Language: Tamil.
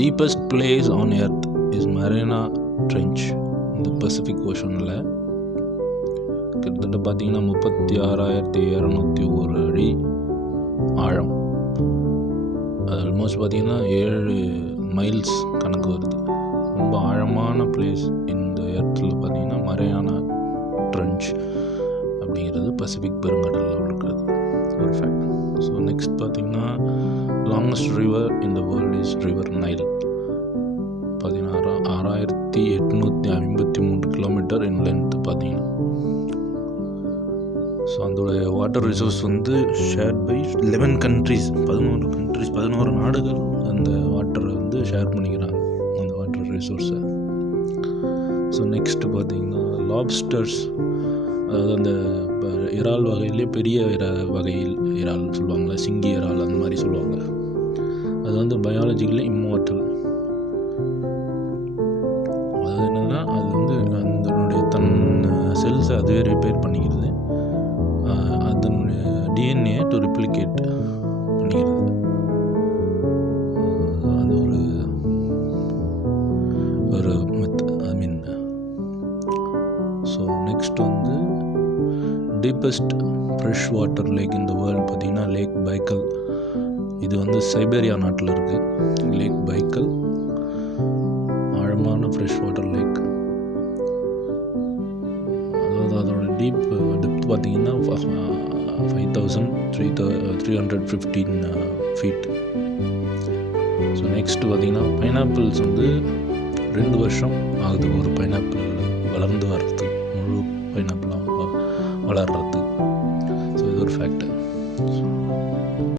deepest place on earth is Mariana Trench இந்த பசிபிக் ஓஷனில். கிட்டத்தட்ட பார்த்தீங்கன்னா 36,201 அடி ஆழம். அது ஆல்மோஸ்ட் பார்த்தீங்கன்னா 7 மைல்ஸ் கணக்கு வருது. ரொம்ப ஆழமான பிளேஸ் இந்த இடத்துல பார்த்தீங்கன்னா மரியானா ட்ரென்ச் அப்படிங்கிறது பசிபிக் பெருங்கடலில் இருக்கிறது ஒரு ஃபேக்ட். ஸோ நெக்ஸ்ட் பார்த்தீங்கன்னா longest river in the world is river Nile. பார்த்தீங்கன்னா 6,853 கிலோமீட்டர் இன் லென்த் பார்த்தீங்கன்னா. ஸோ அதோடைய வாட்டர் ரிசோர்ஸ் வந்து ஷேர் பை 11 கண்ட்ரிஸ், 11 நாடுகள் அந்த வாட்டரை வந்து ஷேர் பண்ணிக்கிறாங்க, அந்த வாட்டர் ரிசோர்ஸை. ஸோ நெக்ஸ்ட்டு பார்த்தீங்கன்னா லாப்ஸ்டர்ஸ், அதாவது அந்த இறால் வகையிலே பெரிய வகையில் இறால் சொல்லுவாங்களே, சிங்கி இறால் அந்த மாதிரி சொல்லுவாங்க. அது வந்து பயாலஜிக்கலி இம்மோர்டல். அதாவது என்னென்னா அது வந்து அதனுடைய செல்ஸை அதுவே ரிப்பேர் பண்ணிக்கிறது, அதனுடைய டிஎன்ஏ டு ரிப்ளிகேட் பண்ணிக்கிறது. அது ஒரு மெத் ஐ மீன். ஸோ நெக்ஸ்ட் வந்து டீப்பஸ்ட் ஃப்ரெஷ் வாட்டர் லேக் இந்த வேர்ல்டு பார்த்திங்கன்னா லேக் பைக்கல். இது வந்து சைபேரியா நாட்டில் இருக்குது. லேக் பைக்கல் ஆழமான ஃப்ரெஷ் வாட்டர் லேக். அதாவது அதோட டெப்த் பார்த்திங்கன்னா 5,315 ஃபீட். ஸோ நெக்ஸ்ட் பார்த்திங்கன்னா பைனாப்பிள்ஸ் வந்து 2 வருஷம் ஆகுது ஒரு பைனாப்பிள் வளர்ந்து வர்றதுக்கு, முழு பைனாப்பிளாக வளர்கிறது. ஸோ இது ஒரு ஃபேக்ட்.